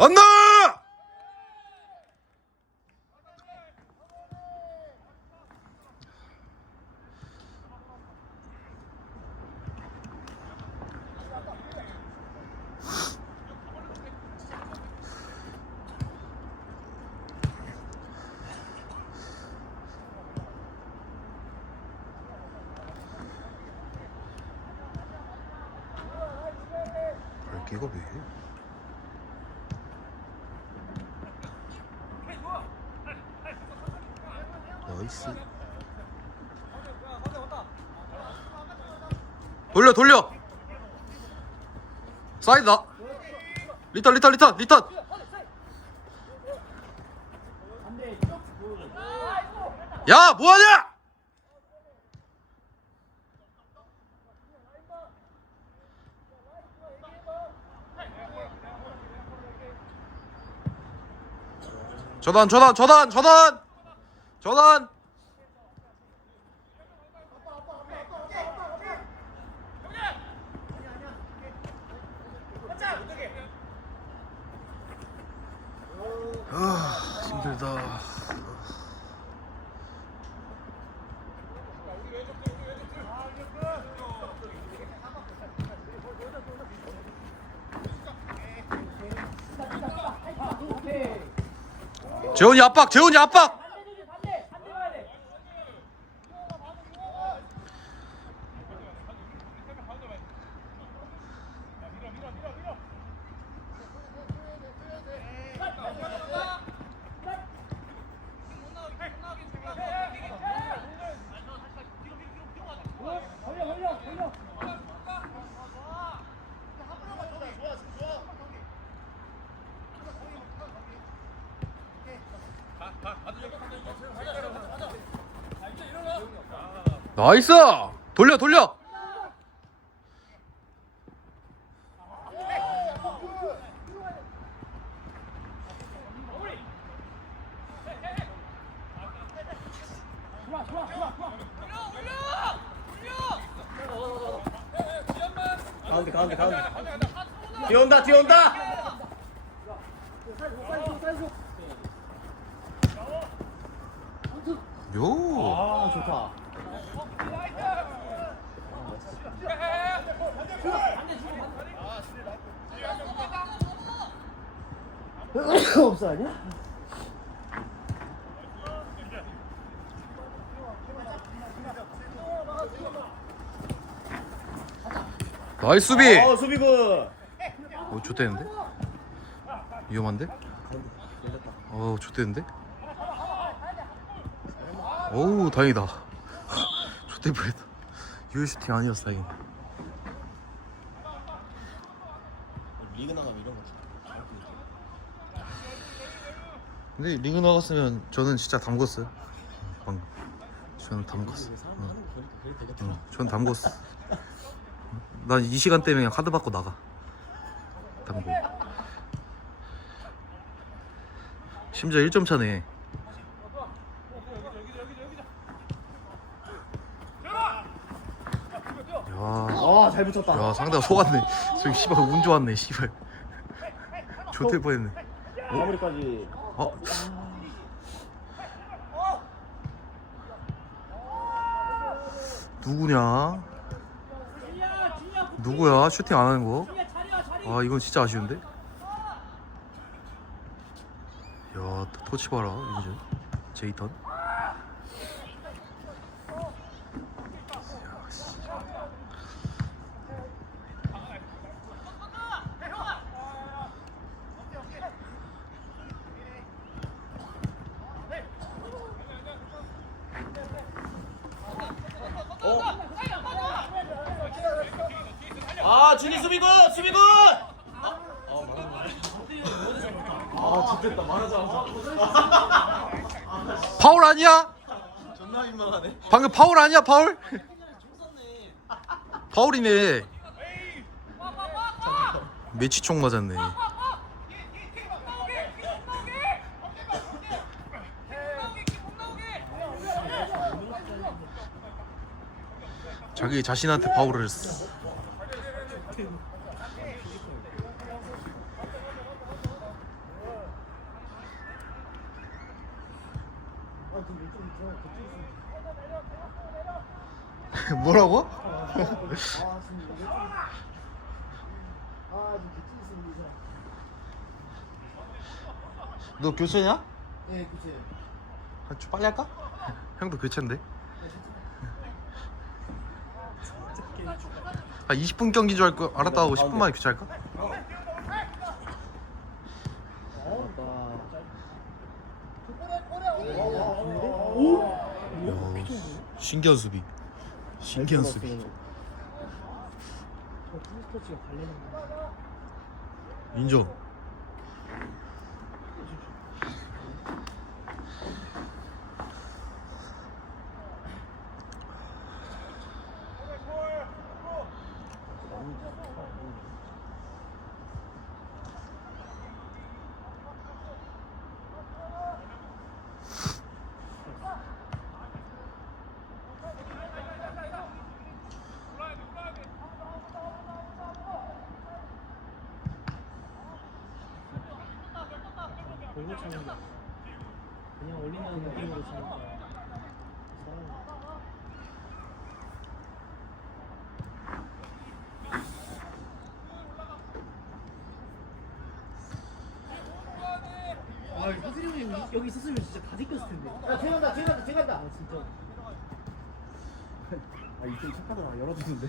안나! 돌려 돌려. 사이드다. 리턴 리턴 리턴 리턴. 야 뭐하냐? 저단 저단 저단 저단 저단 아 힘들다. 재훈이 압박 재훈이 압박 나이스! 돌려 돌려! 가운데 가운데 가운데. 뒤에 온다 뒤에 온다! 요! 아 좋다 없어 아니야? 나이스 수비! 어 수비군 어 좋대는데? 위험한데? 어 좋대는데? 어우 다행이다. 좋대 뻔했다. 유효 슈팅 아니었어 다행이다 리그 나가면 이런 거 근데 리그 나갔으면 저는 진짜 담궜어요. 방금. 저는 담궜어 응, 전 담궜어 난 이 시간 때문에 그냥 카드 받고 나가. 담고. 심지어 1점 차네. 야, 아잘 붙였다. 야 상대가 속았네. 저기 씨발 운 좋았네 씨발. 좋대 뻔했네. 마무리까지 어? 누구냐? 누구야? 슈팅 안 하는 거? 아 이건 진짜 아쉬운데? 야 터치 봐라 이제 제이턴 아 준이 수비군 수비군 아 좋겠다 말하자마자 파울 아니야? 존나 민망하네 방금 파울 아니야 파울? 파울이네. 매치총 맞았네. 자기 자신한테 파울을 했어 뭐라고? 아 지금 이거 아 지금 개찌 있습니다. 너 교체냐? 예 그치. 아, 좀 빨리 할까? 형도 교체인데. 아 20분 경기 줄 알고 알았다 하고 10분 만에 교체할까? 야, 신기한 수비. 신기한 수비. 인정. 골고 차는 거. 그냥 올리는 느낌으로 차는 거. 아, 허슬이 형이 여기- 여기 있었으면 진짜 다 제꼈을 텐데. 야, 들어간다, 들어간다, 들어간다. 아, 진짜. 아, 이쪽 착하더라. 열어주는데.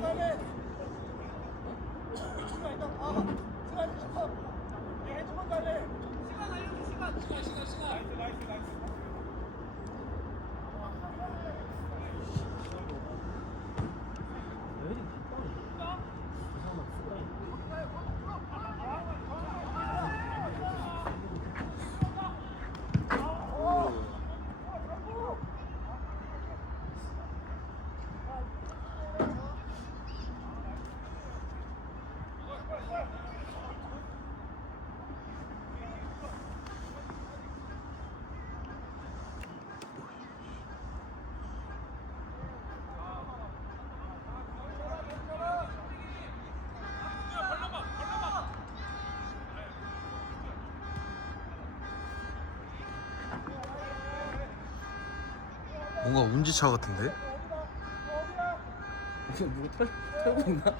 coming. 뭔가 운지차 같은데? 지금 누구 털, 털고 있나?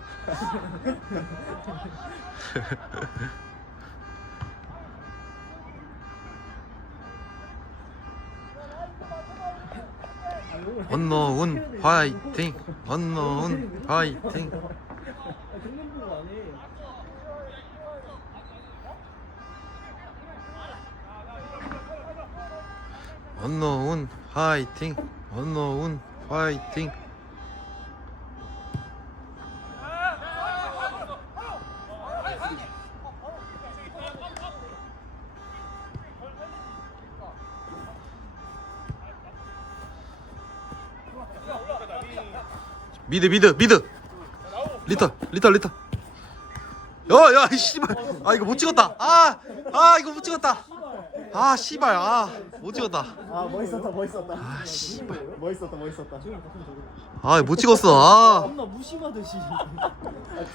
언노운 화이팅 언노운 화이팅. 언노운 화이팅 언노운 화이팅. 미드 미드 미드. 리터 리터 리터. 야야 씨발. 아 이거 못 찍었다. 아아 이거 못 찍었다 아 씨발. 아못 찍었다. 아 멋있었다 멋있었다. 아 씨발. 멋있었다 멋있었다. 아못 찍었어. 아. 겁나 무심하듯이 아,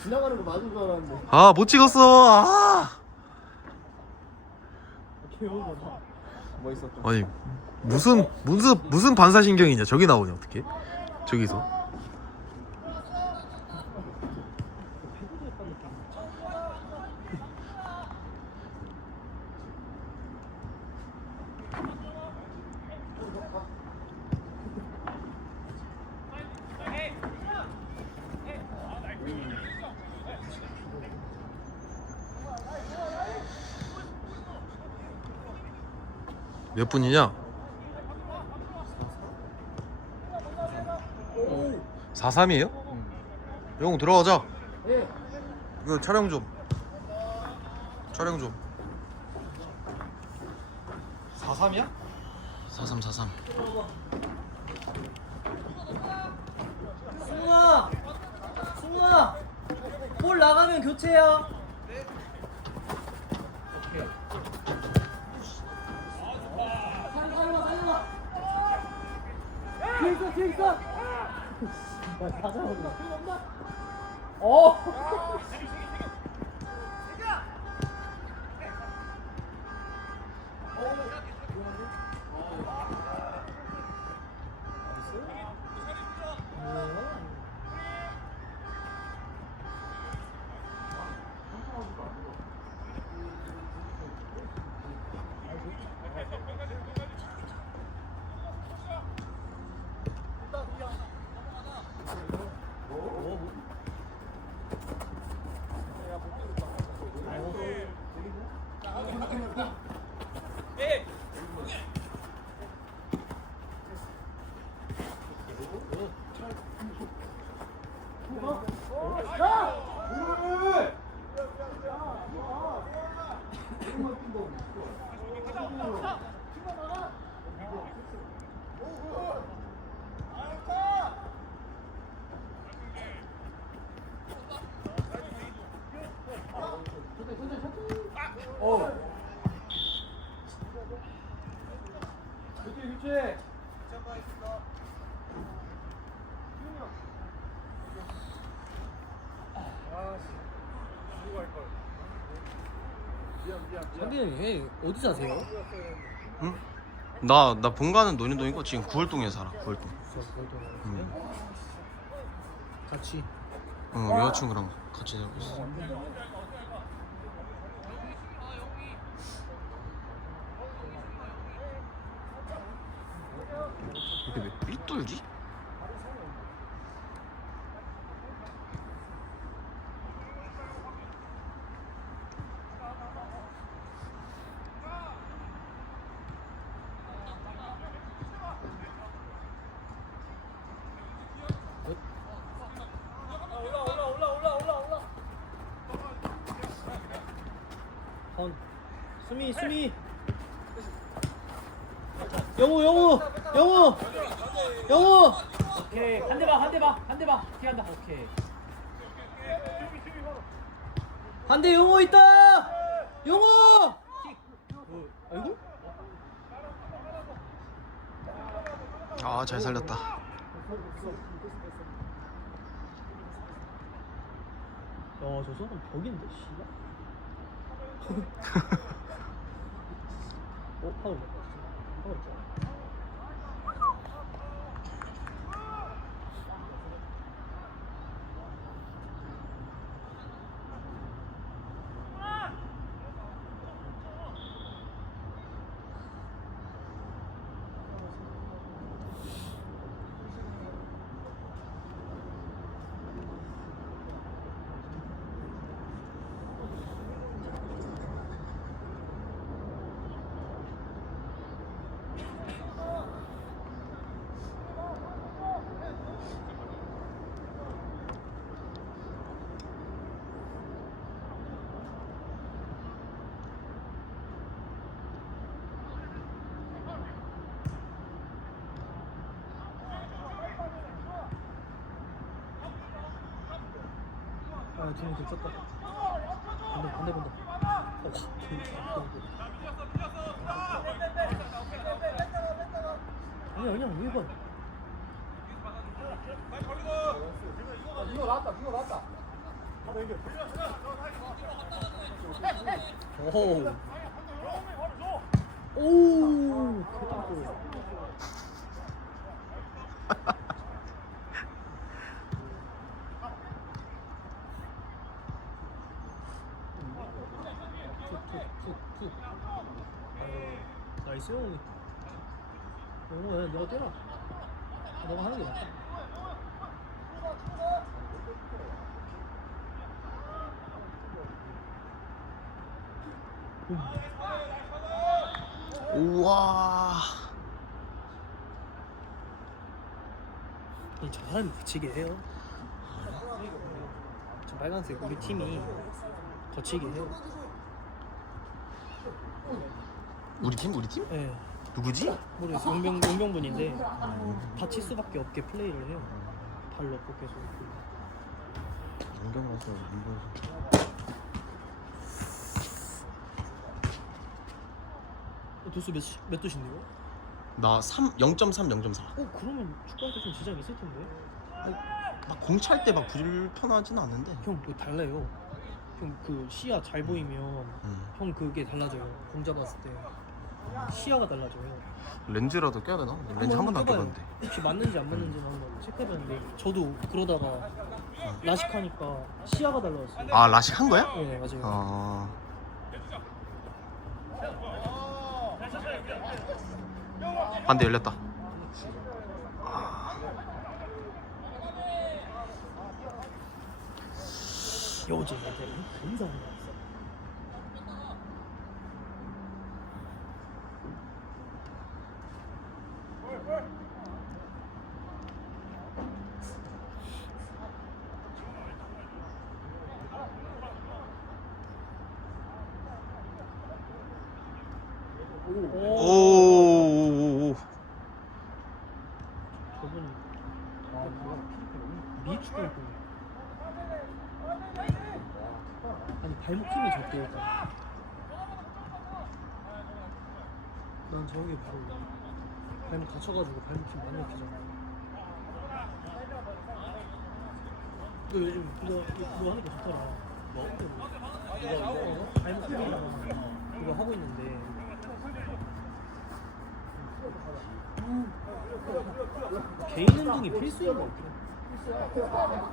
지나가는 거 맞은 줄 알았는데. 아못 찍었어. 아. 개운하다. 멋있었다. 아니 무슨 무슨 무슨 반사신경이냐. 저기 나오냐 어떻게? 저기서 몇 분이냐? 43이에요? 영웅 들어가자. 예 이거 촬영 좀. 촬영 좀. 43이야? 4343 승우아 승우아 볼 나가면 교체야 오케이 살려봐 살려봐 살려봐 뒤에 있어. 뒤에 있어. 야 가자 어 장기님 왜 어디 사세요? 응? 나, 나 본가는 논현동이고 지금 구월동에 살아 구월동 응. 같이 어 여자친구랑 같이 살고 있어 이게 왜 삐뚤지? 헌 수미 수미 영우 영우 영우 영우. 오케이. 한 대 봐 한 대 봐 한 대 봐. 피한다. 오케이. 한대 영우 있다. 영우. 아이고 아 잘 살렸다. 야저 사람 벽인데 씨발. 어 파울. 파울 아 지금 괜찮다 반대 반대 반대 어, 아니야 아니야 1번 오. 오. 개똥골. 툭툭툭툭. 아유, 나이스. 오, 야, 너가 때려. 너가 하는 게 낫다. 우와 이 저 사람이 거치게 해요. 저 빨간색 우리 팀이 거치게 해요. 우리 팀 우리 팀? 네. 누구지? 모르겠어. 용병 용병분인데 다칠 수밖에 없게 플레이를 해요. 발 넣고 계속. 안경 가서 이거 어, 도수 몇, 시- 몇 도신데요? 나 3, 0.3, 0.4. 어 그러면 축구할 때좀 지장 있을 텐데. 나 공차할 때막 불편하진 않은데. 형 그거 달라요. 형 그 시야 잘 보이면 음. 형 그게 달라져요. 공 잡았을 때 시야가 달라져요. 렌즈라도 껴야 되나? 렌즈 한 번도 안 해봐요. 껴봤는데. 혹시 맞는지 안 맞는지는 한번 체크해봤는데 저도 그러다가 라식하니까 시야가 달라졌어요. 아 라식 한 거야? 네 맞아요. 아. 반대 열렸다. 더이상 올라왔어. 오오오오. 저분이 아 뭐야 미 축구를 보네. 아니 발목 힘이 적대 일단. 난 저게 바로 발목 다쳐가지고 발목 힘 많이 약해져. 너 요즘 그거 그거 하니까 좋더라. 뭐? 이거 발목 힘이랑 그거 하고 있는데. 개인 운동이 필수인 것 같아.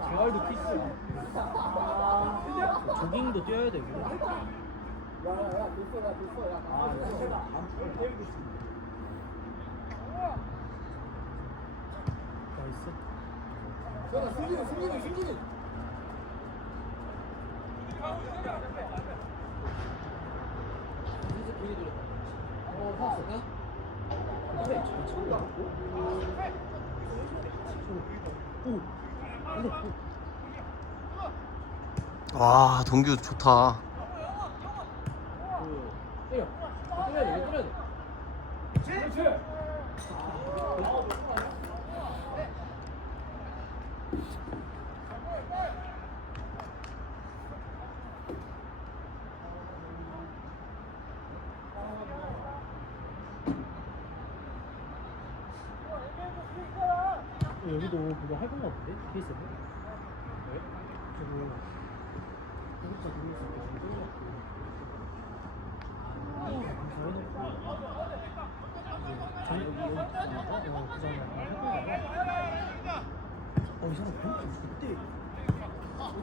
재활도 필수야. 조깅도 뛰어야 되고. 야야야 됐어 야 됐어 야 아, 됐어 야 때리고 싶은데 나이스 야 승진이 승진이 승진이 진짜 길이 돌렸다 어 봤었나? 근데 저 처음 고 오. 와, 동규 좋다.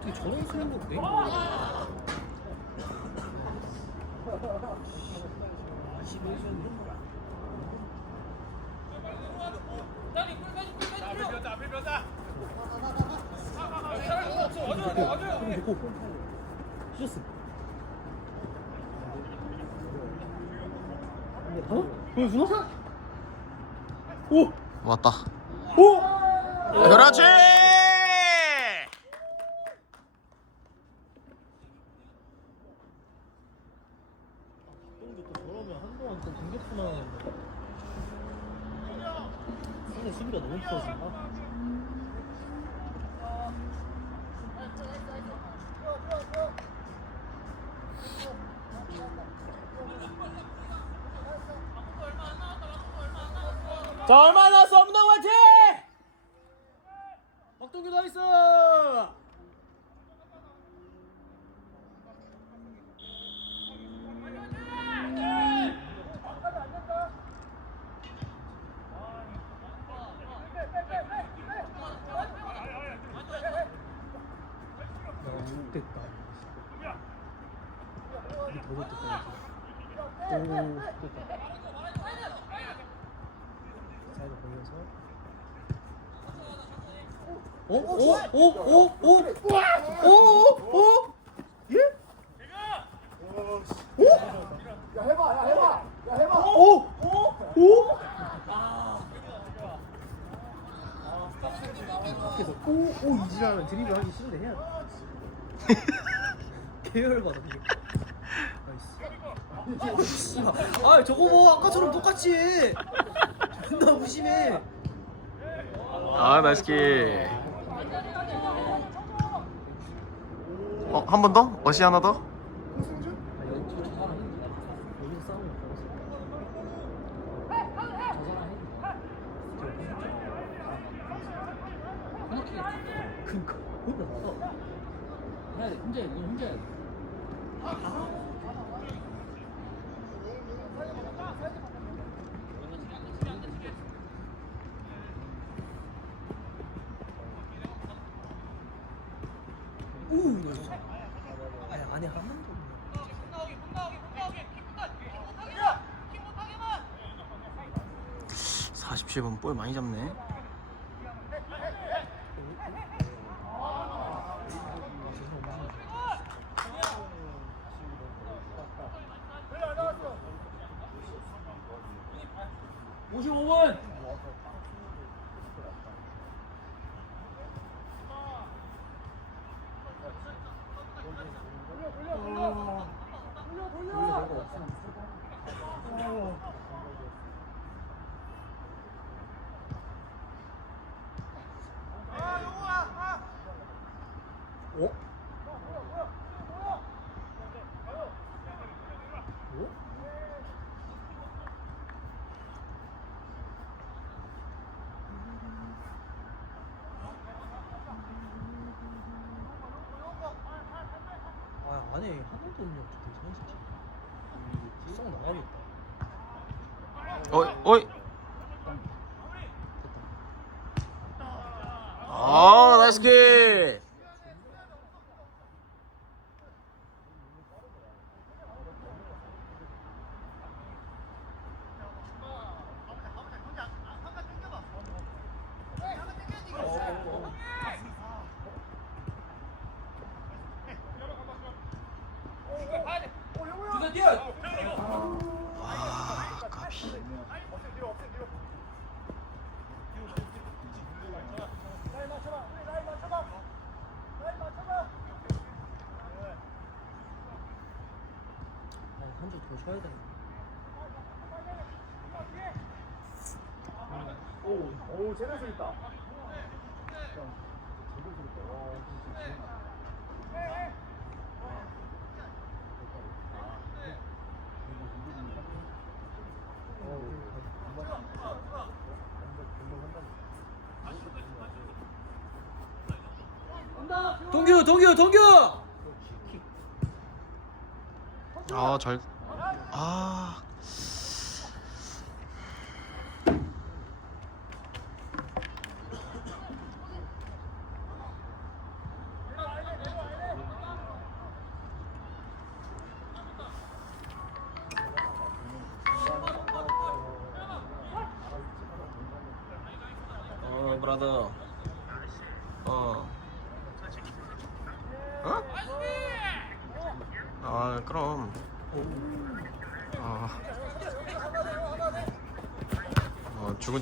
근데 저런 쓰는 거 되게 쏘스. 어? 보여주나? 왔다. 오! 그렇지! Normal nasıl 오, 오, 오, 오, 오, 오, 오, 예? 오? 야, 해봐, 야, 해봐, 야, 해봐. 오, 오, 오. 밖에서 오, 오 이지라면 드리블 하기 싫은데 해야 돼. 계열 받아. 나이스. 아 저거 뭐 아까처럼 똑같이 해. 존나 무심해. 아 나이스 어, 한 번 더? 어시 하나 더? 그니까 혼자 나가. 해야 돼. 혼자 해. 넌 혼자 이거. 아니 안에 한 번도 없네. 47번 볼 많이 잡네. 오십오 분 어? 아 안에 한 번도 없냐 괜찮은 새끼 썩 나가겠다 어이, 어이. 아, 나이스 킥. 두대 뛰어 아, 까비. 아니 한 줄 더 쉬어야 되나 오 제대로 있다 동규 동규 동규 아, 잘. 아.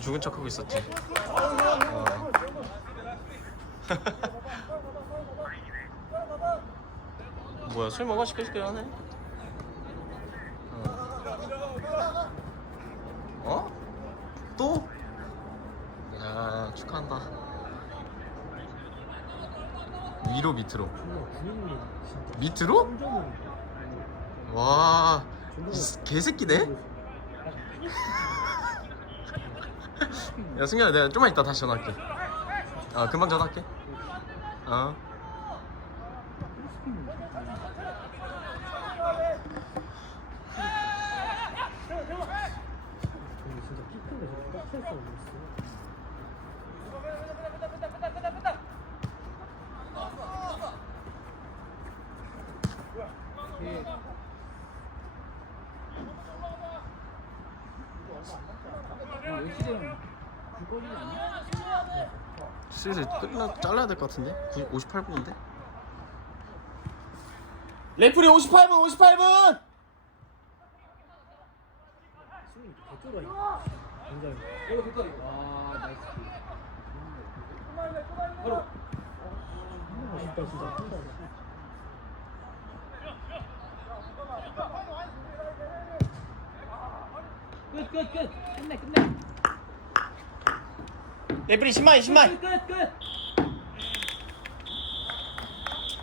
죽은 척하고 있었지. 어. 뭐야 술 먹어 시켜 하네. 어? 어? 또? 야 축하한다. 위로 밑으로. 밑으로? 와, 이 개새끼네? 야, 승현아, 내가 좀만 이따 다시 전화할게. 아, 금방 전화할게. 어. 저기 진짜 키 큰데 저렇게 빡칠 수 없어 역시 되면 굴거리지 않냐? 슬슬 끝나, 잘라야 될 것 같은데? 58분인데? 레프리 58분 58분 승민이 개쩌다 이거 굉장히 이거 굴거리 와 나이스 바로 아쉽다 진짜 큰다 끝, 끝. 끝내, 끝내. 레프리 10만이 10만 끝, 끝, 끝.